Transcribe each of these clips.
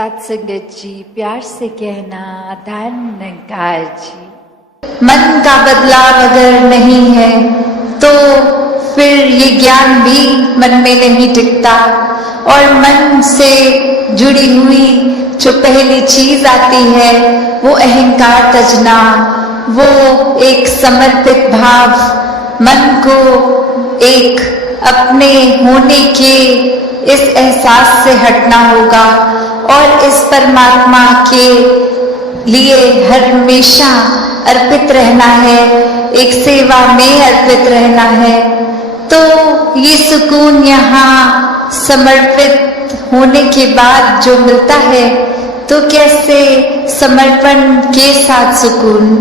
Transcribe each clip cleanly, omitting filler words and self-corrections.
संगत जी, प्यार से कहना धन्यकार जी। मन का बदलाव अगर नहीं है तो फिर ये ज्ञान भी मन में नहीं टिकता, और मन से जुड़ी हुई जो पहली चीज आती है वो अहंकार तजना, वो एक समर्पित भाव, मन को एक अपने होने के इस एहसास से हटना होगा और इस परमात्मा के लिए हर हमेशा अर्पित रहना है, एक सेवा में अर्पित रहना है। तो ये सुकून यहाँ समर्पित होने के बाद जो मिलता है, तो कैसे समर्पण के साथ सुकून।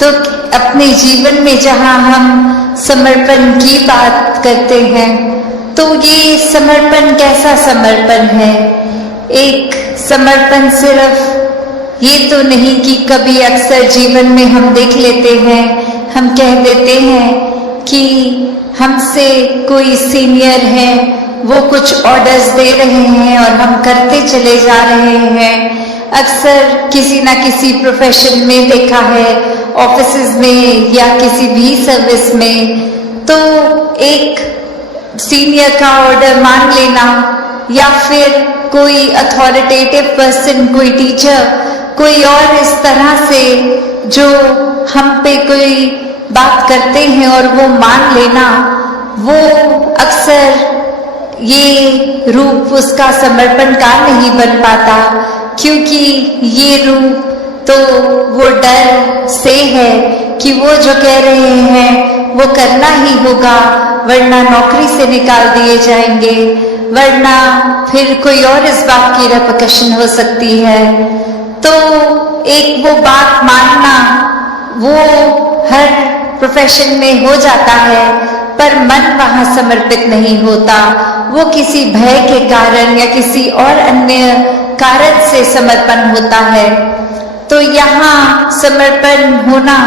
तो अपने जीवन में जहाँ हम समर्पण की बात करते हैं, तो ये समर्पण कैसा समर्पण है? एक समर्पण सिर्फ ये तो नहीं कि कभी अक्सर जीवन में हम देख लेते हैं, हम कह देते हैं कि हमसे कोई सीनियर है, वो कुछ ऑर्डर्स दे रहे हैं और हम करते चले जा रहे हैं। अक्सर किसी ना किसी प्रोफेशन में देखा है, ऑफिसेज में या किसी भी सर्विस में, तो एक सीनियर का ऑर्डर मान लेना या फिर कोई अथॉरिटेटिव पर्सन, कोई टीचर, कोई और इस तरह से जो हम पे कोई बात करते हैं और वो मान लेना, वो अक्सर ये रूप उसका समर्पण का नहीं बन पाता, क्योंकि ये रूप तो वो डर से है कि वो जो कह रहे हैं वो करना ही होगा, वरना नौकरी से निकाल दिए जाएंगे, वरना फिर कोई और इस बात की रेपकशन हो सकती है। तो एक वो बात मानना वो हर प्रोफेशन में हो जाता है, पर मन वहां समर्पित नहीं होता, वो किसी भय के कारण या किसी और अन्य कारण से समर्पण होता है। तो यहाँ समर्पण होना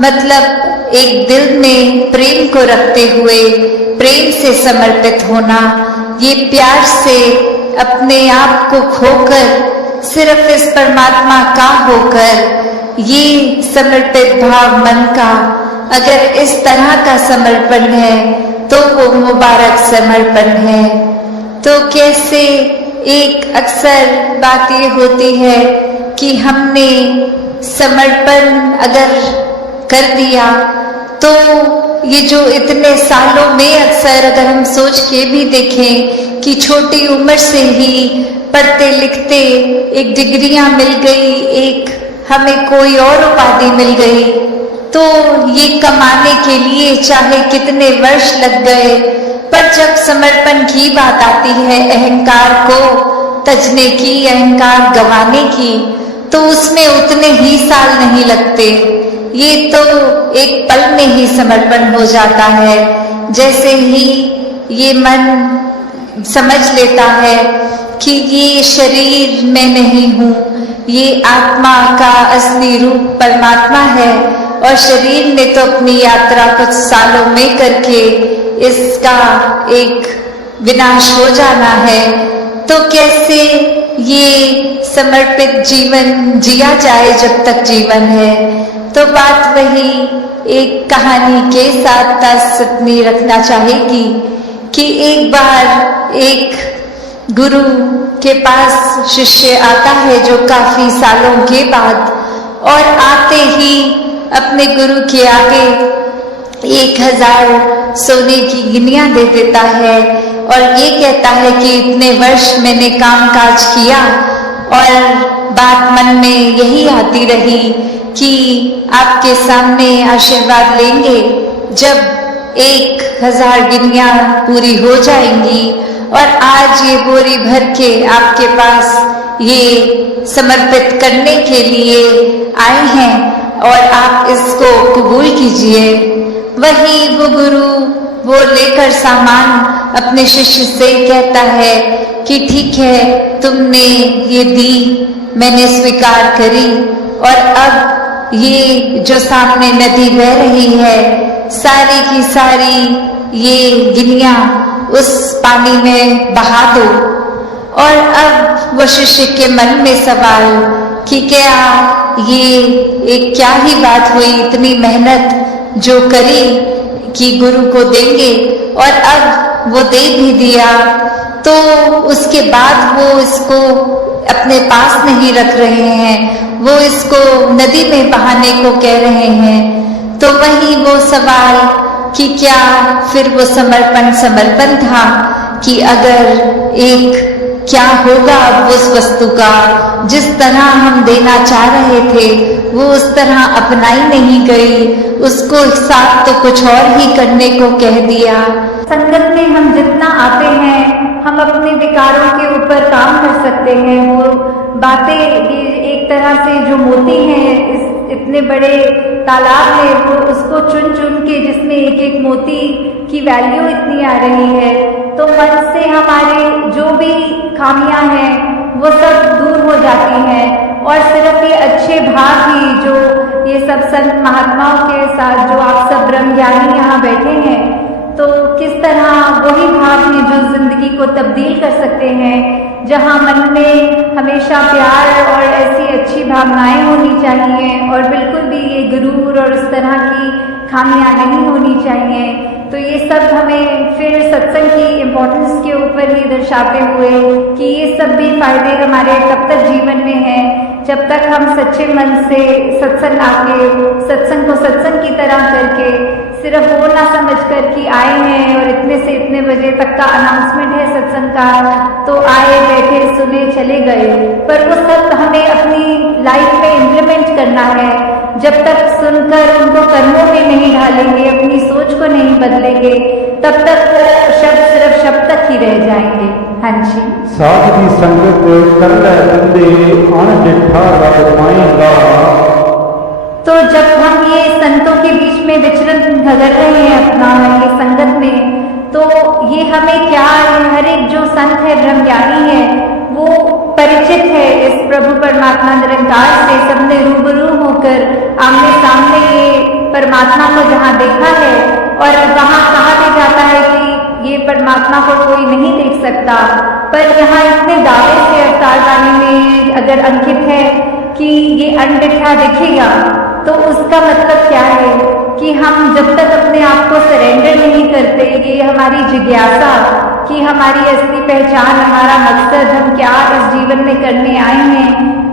मतलब एक दिल में प्रेम को रखते हुए प्रेम से समर्पित होना, ये प्यार से अपने आप को खोकर सिर्फ इस परमात्मा का होकर, ये समर्पित भाव मन का अगर इस तरह का समर्पण है तो वो मुबारक समर्पण है। तो कैसे एक अक्सर बात ये होती है कि हमने समर्पण अगर कर दिया तो ये जो इतने सालों में अक्सर अगर हम सोच के भी देखें कि छोटी उम्र से ही पढ़ते लिखते एक डिग्रियां मिल गई, एक हमें कोई और उपाधि मिल गई, तो ये कमाने के लिए चाहे कितने वर्ष लग गए, पर जब समर्पण की बात आती है, अहंकार को तजने की, अहंकार गंवाने की, तो उसमें उतने ही साल नहीं लगते, ये तो एक पल में ही समर्पण हो जाता है। जैसे ही ये मन समझ लेता है कि ये शरीर में नहीं हूँ, ये आत्मा का असली रूप परमात्मा है, और शरीर ने तो अपनी यात्रा कुछ सालों में करके इसका एक विनाश हो जाना है, तो कैसे ये समर्पित जीवन जिया जाए जब तक जीवन है। तो बात वही एक कहानी के साथ तासुतनी रखना चाहेगी कि एक बार एक गुरु के पास शिष्य आता है जो काफी सालों के बाद, और आते ही अपने गुरु के आगे 1000 सोने की गिनियां दे देता है और ये कहता है कि इतने वर्ष मैंने काम काज किया, और बात मन में यही आती रही कि आपके सामने आशीर्वाद लेंगे जब 1000 गिनियां पूरी हो जाएंगी, और आज ये बोरी भर के आपके पास ये समर्पित करने के लिए आए हैं और आप इसको कबूल कीजिए। वही वो गुरु वो लेकर सामान अपने शिष्य से कहता है कि ठीक है, तुमने ये दी, मैंने स्वीकार करी, और अब ये जो सामने नदी बह रही है, सारी की सारी ये गिनियां उस पानी में बहा दो। और अब वो शिष्य के मन में सवाल कि क्या ये क्या ही बात हुई, इतनी मेहनत जो करी कि गुरु को देंगे और अब वो दे भी दिया, तो उसके बाद वो इसको अपने पास नहीं रख रहे हैं, वो इसको नदी में बहाने को कह रहे हैं। तो वही वो सवाल कि क्या फिर वो समर्पण था कि अगर एक क्या होगा अब उस वस्तु का, जिस तरह हम देना चाह रहे थे वो उस तरह अपनाई नहीं गई, उसको साथ तो कुछ और ही करने को कह दिया। संगत में हम जितना आते हैं हम अपने विकारों के ऊपर काम कर सकते हैं। वो बातें ये एक तरह से जो मोती हैं इस इतने बड़े तालाब में, वो उसको चुन चुन के जिसमें एक एक मोती की वैल्यू इतनी आ रही है, तो मन से हमारे जो भी खामियां हैं वो सब दूर हो जाती हैं और सिर्फ ये अच्छे भाव ही जो ये सब संत महात्माओं के साथ जो आप सब ब्रह्म ज्ञानी यहाँ बैठे हैं, तो किस तरह वही भाव हैं जो जिंदगी को तब्दील कर सकते हैं। जहाँ मन में हमेशा प्यार और ऐसी अच्छी भावनाएं होनी चाहिए और बिल्कुल भी ये गुरूर और उस तरह की खामियां नहीं होनी चाहिए। तो ये सब हमें फिर सत्संग की इम्पोर्टेंस के ऊपर ही दर्शाते हुए कि ये सब भी फायदे हमारे तब तक जीवन में हैं जब तक हम सच्चे मन से सत्संग आके सत्संग को सत्संग की तरह करके सिर्फ वो ना समझ कर कि आए हैं और इतने से इतने बजे तक का अनाउंसमेंट है सत्संग का, तो आए बैठे सुने चले गए, पर वो सब हमें अपनी लाइफ में इम्प्लीमेंट करना है। जब तक सुनकर उनको कर्मों में नहीं ढालेंगे, अपनी सोच को नहीं बदलेंगे, तब तक शब्द सिर्फ शब्द तक ही रह जाएंगे। हाँ जी। साध की संगत कर ले बंदे अण डिठा रब पाएगा। तो जब हम ये संतों के बीच में विचरण कर रहे हैं अपना ये संगत में, तो ये हमें क्या हर एक जो संत है ब्रह्मज्ञानी है वो परिचित है इस प्रभु परमात्मा निरंकार से। सबने रूबरू होकर आमने सामने ये परमात्मा को जहाँ देखा है, और वहाँ कहा भी जाता है कि ये परमात्मा को कोई नहीं देख सकता, पर यहाँ इतने दावे से अवतार वाणी में अगर अंकित है कि ये अनडिठा दिखेगा, तो उसका मतलब क्या है कि हम जब तक अपने आप को सरेंडर नहीं करते, ये हमारी जिज्ञासा कि हमारी असली पहचान, हमारा मकसद, हम क्या इस जीवन में करने आए हैं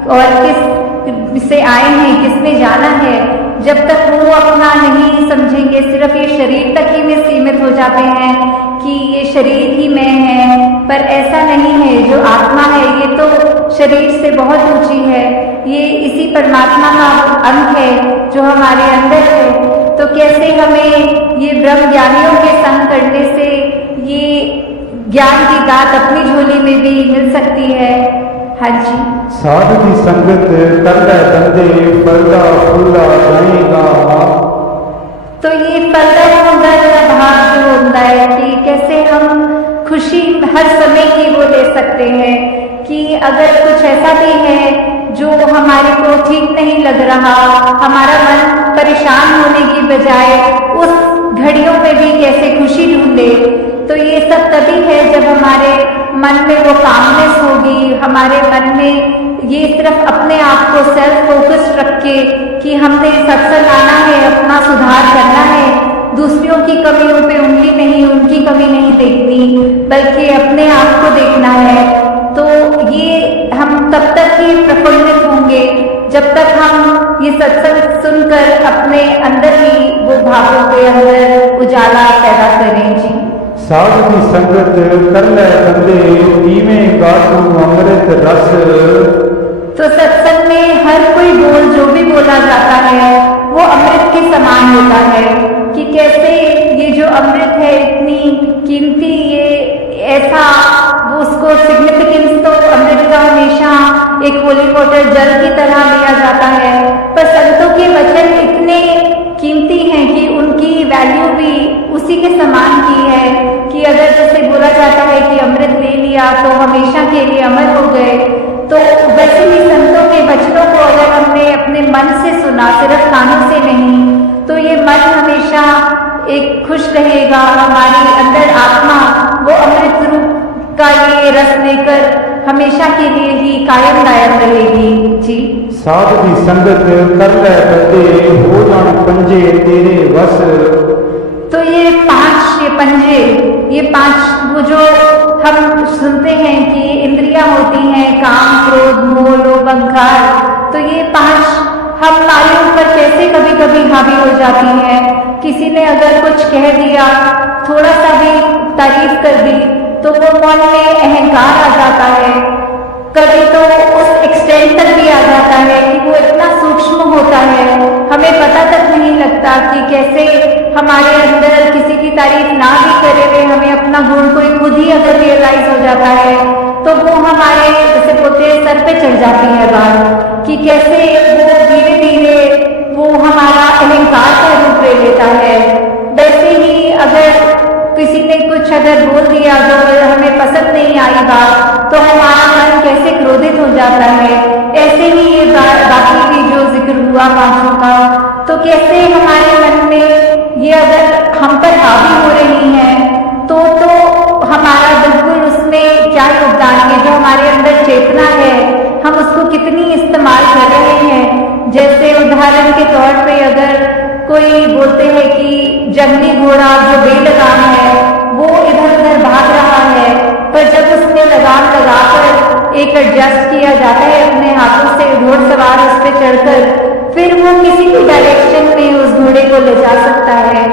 और किस से आए हैं, किसने जाना है, जब तक वो अपना नहीं समझेंगे, सिर्फ ये शरीर तक ही में सीमित हो जाते हैं कि ये शरीर ही मैं है, पर ऐसा नहीं है। जो आत्मा है ये तो शरीर से बहुत ऊंची है, ये इसी परमात्मा का अंग है जो हमारे अंदर है। तो कैसे हमें ये ब्रह्म ज्ञानियों के संग करने से ये ज्ञान की दात अपनी झोली में भी मिल सकती है। हाँ जी। साध की संगत कर ले बंदे फलदा फूला जाएगा। तो ये फलदा फूला भाव जो होता है कि कैसे हम खुशी हर समय की वो ले सकते हैं कि अगर कुछ ऐसा भी है जो हमारे को ठीक नहीं लग रहा, हमारा मन परेशान होने की बजाय उस घड़ियों में भी कैसे खुशी ढूंढे। तो ये सब तभी है जब हमारे मन में वो कामनेस होगी, हमारे मन में ये सिर्फ अपने आप को सेल्फ फोकस रख के कि हमने सत्संग आना है, अपना सुधार करना है, दूसरों की कमियों पे उंगली नहीं, उनकी कमी नहीं देखनी, बल्कि अपने आप को देखना है। तो ये हम तब तक ही प्रफुल्लित होंगे जब तक हम ये सत्संग सुनकर अपने अंदर ही वो भावों के अंदर उजाला पैदा करें। जी। साध की संगत कर ले बंदे पीवे गाटू अमृत रस। तो सत्संग में हर कोई बोल जो भी बोला जाता है वो अमृत के समान होता है कि कैसे ये जो अमृत है इतनी कीमती, ये ऐसा वो उसको सिग्निफिकेंस तो अमृत का हमेशा एक होली वाटर जल की तरह लिया जाता है, पर संतों के वचन इतने कीमती हैं कि उनकी वैल्यू भी उसी के समान की है कि अगर जैसे बोला जाता है कि अमृत ले लिया तो हमेशा के लिए अमर हो गए, तो वैसे ही संतों के वचनों को अगर हमने अपने मन से सुना, सिर्फ कानों से नहीं, तो ये मन हमेशा एक खुश रहेगा, हमारी अंदर आत्मा वो अमृत रूप का ये रस लेकर हमेशा के लिए ही कायम दायम रहेगी। जी। साध दी संगत कर ले बंदे हो जान पंजे तेरे वस। तो ये पंजे, ये 5 वो जो हम सुनते हैं कि इंद्रियां होती हैं, काम, क्रोध, मोह, लोभ, अहंकार, तो ये 5 हमारे ऊपर कैसे कभी कभी हावी हो जाती हैं। किसी ने अगर कुछ कह दिया, थोड़ा सा भी तारीफ कर दी, तो वो मन में अहंकार आ जाता है। कभी तो उस एक्सटेंट तक भी आ जाता है कि वो इतना सूक्ष्म होता है, हमें पता तक नहीं लगता कि कैसे हमारे अंदर किसी की तारीफ ना भी करे हुए हमें अपना गुण कोई खुद ही अगर रियलाइज हो जाता है, तो वो हमारे जैसे बोलते सर पे चढ़ जाती है बात कि कैसे वो धीरे धीरे वो हमारा अहंकार का रूप ले लेता है। वैसे ही अगर किसी ने कुछ अगर बोल दिया जो हमें पसंद नहीं आई बात, तो हमारा मन कैसे क्रोधित हो जाता है। ऐसे ही ये बाकी की जो जिक्र हुआ 5 का, तो कैसे हमारे मन में ये अगर हम पर हावी हो रही हैं, तो हमारा बिल्कुल उसमें क्या योगदान है, जो हमारे अंदर चेतना है हम उसको कितनी इस्तेमाल कर रहे हैं। जैसे उदाहरण के तौर पे अगर कोई बोलते हैं कि जंगली घोड़ा जो बेलगाम है वो इधर उधर भाग रहा है, पर जब उसने लगाम लगाकर एक एडजस्ट किया जाता है अपने हाथों से, घोड़सवार उस पर चढ़कर फिर वो किसी भी डायरेक्शन में उस घोड़े को ले जा सकता है।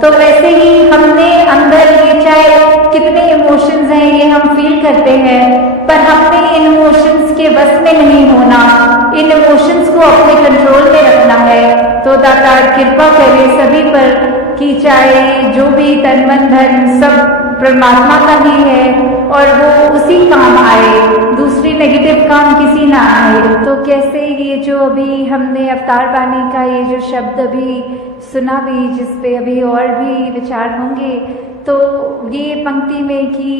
तो वैसे ही हमने अंदर ये चाहे कितने इमोशंस हैं ये हम फील करते हैं, पर हमने इन इमोशंस के बस में नहीं होना, इन इमोशंस को अपने कंट्रोल में रखना है। तो दाता कृपा करे सभी पर कि चाहे जो भी तन मन धन सब परमात्मा का ही है और वो उसी काम आए, दूसरी नेगेटिव काम किसी ना आए। तो कैसे ये जो अभी हमने अवतार वाणी का ये जो शब्द अभी सुना भी, जिस पे अभी और भी विचार होंगे, तो ये पंक्ति में कि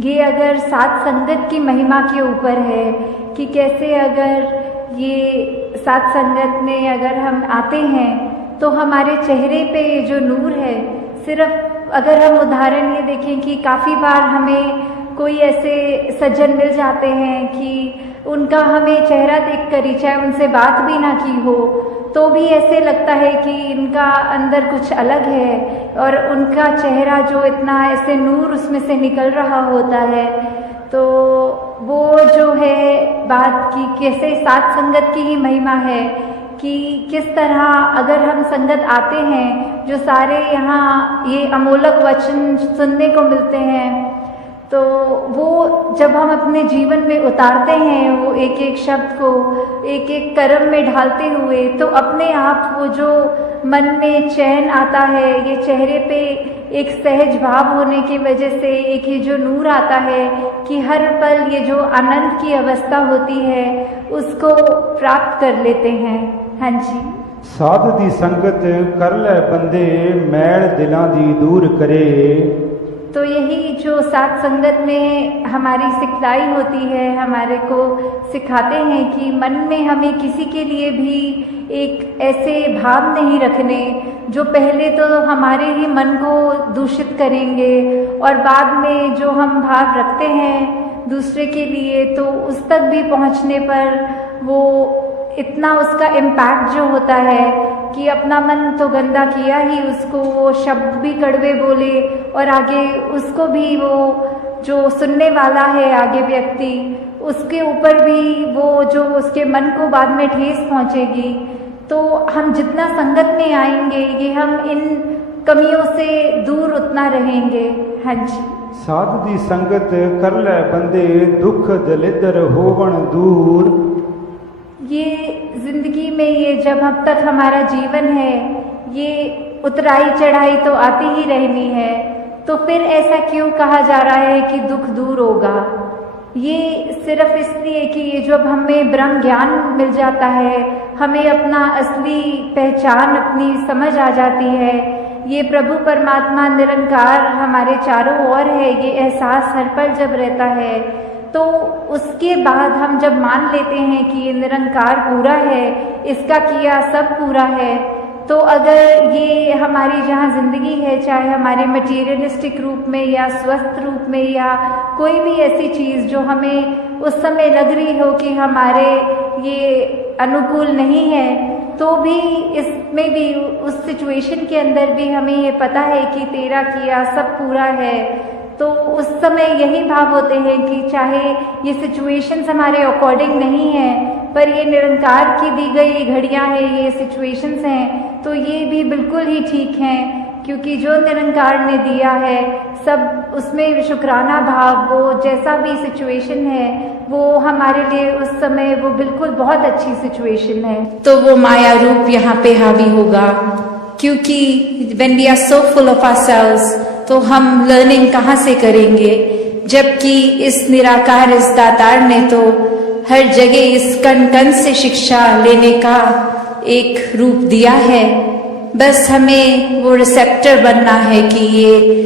ये अगर सात संगत की महिमा के ऊपर है कि कैसे अगर ये सात संगत में अगर हम आते हैं तो हमारे चेहरे पे जो नूर है, सिर्फ अगर हम उदाहरण ये देखें कि काफ़ी बार हमें कोई ऐसे सज्जन मिल जाते हैं कि उनका हमें चेहरा देखकर ही, चाहे उनसे बात भी ना की हो, तो भी ऐसे लगता है कि इनका अंदर कुछ अलग है और उनका चेहरा जो इतना ऐसे नूर उसमें से निकल रहा होता है। तो वो जो है बात की कैसे सात संगत की ही महिमा है कि किस तरह अगर हम संगत आते हैं, जो सारे यहाँ ये अमोलक वचन सुनने को मिलते हैं, तो वो जब हम अपने जीवन में उतारते हैं वो एक एक शब्द को एक एक कर्म में ढालते हुए, तो अपने आप वो जो मन में चैन आता है, ये चेहरे पे एक सहज भाव होने की वजह से एक ये जो नूर आता है कि हर पल ये जो आनंद की अवस्था होती है उसको प्राप्त कर लेते हैं। हाँ जी। साध दी संगत कर ले बंदे मैल दिलां दी दूर करे। तो यही जो सात संगत में हमारी सिखलाई होती है, हमारे को सिखाते हैं कि मन में हमें किसी के लिए भी एक ऐसे भाव नहीं रखने जो पहले तो हमारे ही मन को दूषित करेंगे और बाद में जो हम भाव रखते हैं दूसरे के लिए, तो उस तक भी पहुंचने पर वो इतना उसका इम्पैक्ट जो होता है कि अपना मन तो गंदा किया ही, उसको वो शब्द भी कड़वे बोले और आगे उसको भी वो जो सुनने वाला है आगे व्यक्ति, उसके ऊपर भी वो जो उसके मन को बाद में ठेस पहुंचेगी। तो हम जितना संगत में आएंगे ये हम इन कमियों से दूर उतना रहेंगे। हाँ जी। साध दी संगत कर ले बंदे दुख दलिदर होवन दूर। ये जिंदगी में ये जब अब तक हमारा जीवन है ये उतराई चढ़ाई तो आती ही रहनी है, तो फिर ऐसा क्यों कहा जा रहा है कि दुख दूर होगा? ये सिर्फ इसलिए कि ये जब हमें ब्रह्म ज्ञान मिल जाता है, हमें अपना असली पहचान अपनी समझ आ जाती है, ये प्रभु परमात्मा निरंकार हमारे चारों ओर है, ये एहसास हर पल जब रहता है, तो उसके बाद हम जब मान लेते हैं कि ये निरंकार पूरा है, इसका किया सब पूरा है, तो अगर ये हमारी जहाँ ज़िंदगी है, चाहे हमारे मटीरियलिस्टिक रूप में या स्वस्थ रूप में या कोई भी ऐसी चीज़ जो हमें उस समय लग रही हो कि हमारे ये अनुकूल नहीं है, तो भी इसमें भी उस सिचुएशन के अंदर भी हमें ये पता है कि तेरा किया सब पूरा है। तो उस समय यही भाव होते हैं कि चाहे ये सिचुएशंस हमारे अकॉर्डिंग नहीं है, पर ये निरंकार की दी गई घड़ियां हैं, ये सिचुएशंस हैं, तो ये भी बिल्कुल ही ठीक हैं, क्योंकि जो निरंकार ने दिया है सब उसमें शुक्राना भाव, वो जैसा भी सिचुएशन है वो हमारे लिए उस समय वो बिल्कुल बहुत अच्छी सिचुएशन है, तो वो माया रूप यहाँ पे हावी होगा। क्योंकि when we are so full of ourselves, तो हम लर्निंग कहाँ से करेंगे, जबकि इस निराकार, इस दातार ने तो हर जगह इस कण कण से शिक्षा लेने का एक रूप दिया है। बस हमें वो रिसेप्टर बनना है कि ये